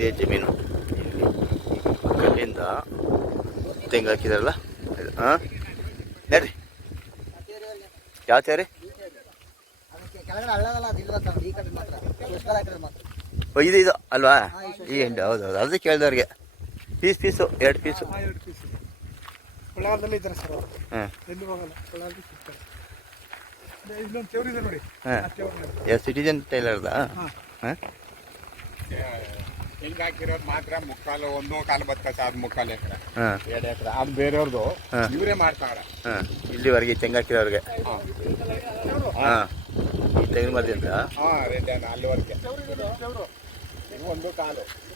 ಇದೇ ಜಮೀನು ಇಲ್ಲಿ ಕಲ್ಲಿಂದ ತೆಂಗು ಹಾಕಿದಾರಲ್ಲ? ಹಾಂ ನಡ್ರಿ ಯಾವ ತೇರಿ ಇದು ಇದು ಅಲ್ವಾ? ಈ ಹೌದು ಹೌದು ಅದು ಕೇಳಿದವ್ರಿಗೆ. ಪೀಸ್ ಪೀಸು ಎರಡು ಪೀಸು. ಕೊಳ್ಳಾಗದಲ್ಲಿ ಇದ್ದಾರೆ ಸರ್ ಹಾಂ. ಎಲ್ಲಿ ಹೋಗಲ್ಲ ಸಿಗ್ತಾರೆ. ಇಲ್ಲೊಂದು ನೋಡಿ. ಸಿಟಿಜನ್ ಟೈಲರ್ದಾ ಹಾಂ. ಹಾಂ. ಹಿಂಗ್ ಹಾಕಿರೋದು ಮಾತ್ರ ಮುಕ್ಕಾಲು ಒಂದು ಕಾಲು ಬತ್ತ ಸಾದ್ ಮುಕ್ಕಾಲು ಎಕರೆ. ಹಾಂ. ಎರಡು ಎಕರೆ. ಅದು ಬೇರೆಯವ್ರದ್ದು ಹಾ. ಇವರೇ ಮಾಡ್ತಾವ್ರೆ. ಹಾಂ. ಇಲ್ಲಿವರೆಗೆ ತೆಂಗು ಹಾಕಿರೋರಿಗೆ ಹಾಂ. ಈ ತೆಂಗಿನ ಮರದಿಂದ? ಹಾ ರೆಡ್ಡಿ ಅಲ್ಲಿವರೆಗೆ. ಒಂದು ಕಾಲು.